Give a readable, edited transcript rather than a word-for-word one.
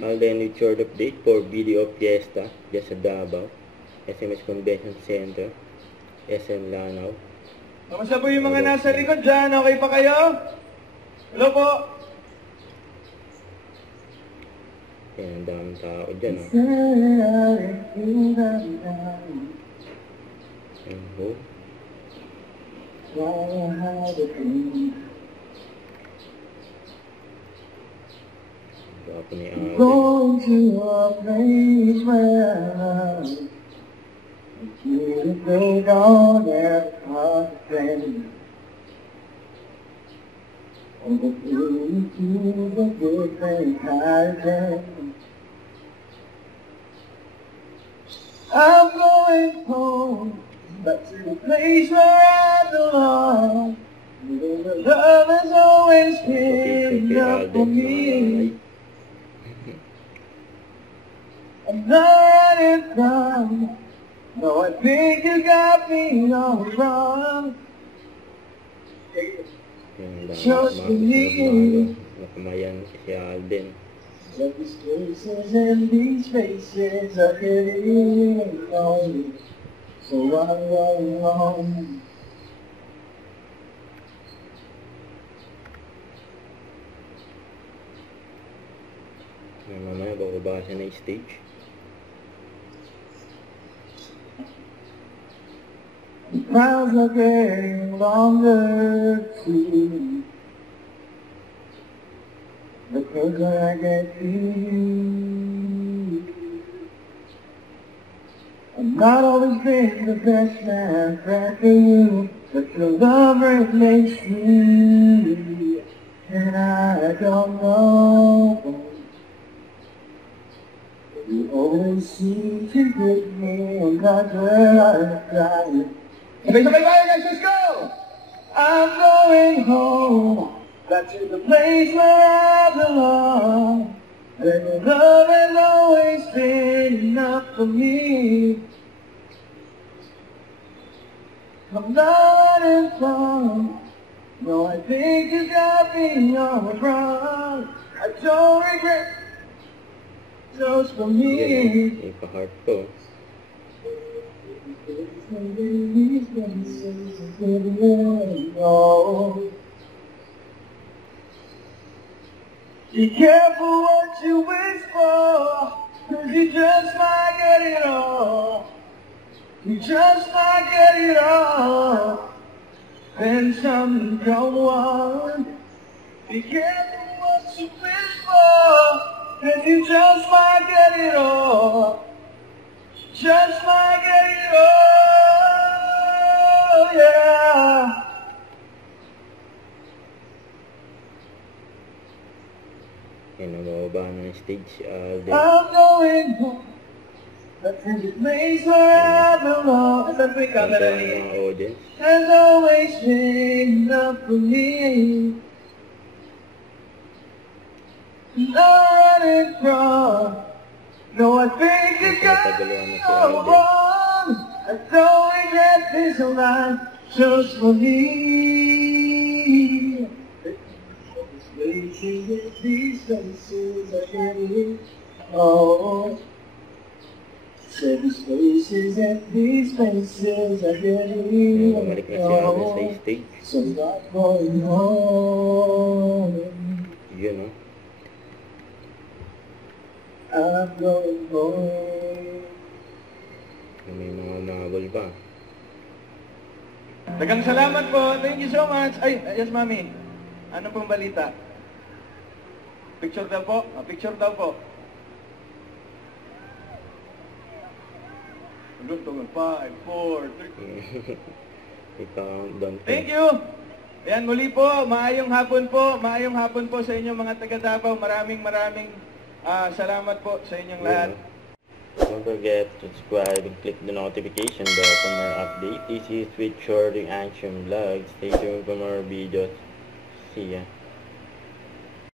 Alden with short update for video of Fiesta, just sa Davao, SMS Convention Center, SM Lanao. Kamusta po yung mga nasa likod dyan? Okay pa kayo? Hello po? Yan, ang daming tao dyan, oh. Ayan, oh. Gwapo ni Alden. Going to a place where you think all that happened. And the beauty of the different happened. I'm going home, back to the place where I belong. Where the love has always been enough for me. I'm not in front. No, I think you got me all wrong. Just for me. Nakamayan si Alden. But these places and these faces are getting lonely. So I'm going home. Mamaya bababa siya na stage. The crowds are getting longer too. The closer I get to you. I've not always been the best man for you, but your love remains true. And I don't know. You always seem to get me, and that's where I cry. Sabay-sabay tayo guys, let's go! I'm going home, back to the place where I belong. Where the love has always been enough for me. I'm not in front. No, I think you got me all wrong. I don't regret. Just for me. Ipa-heart ko. Be careful what you wish for, 'cause you just might get it all. You just might get it all. Then some go on. Be careful what you wish for, 'cause you just might get it all. Just might get it all, yeah. Yan, nabababa na ng stage si Alden. I'm going home, back to the place where I belong. Saan po yung camera Ang ni? mga audience. Has always been enough for me. No running from. No, I think you got me all wrong. I don't regret this life just for me. These faces are getting oh. Said these faces and these faces are getting Bumalik na si Alden sa stage. so I'm not going home. Yun, oh. I'm going home. May mga umabol pa. Dagang salamat po. Thank you so much. Ay, yes mami. Ano pong balita? Picture daw po. Picture daw po. Tunggal, 5, 4, 3. I-countdown ko. Thank you! Ayan, muli po, maayong hapon po. Maayong hapon po sa inyong mga taga Davao. Maraming salamat po sa inyong lahat. Don't forget to subscribe and click the notification bell for more updates. This is with Shorting Action Vlog. Stay tuned for more videos. See ya.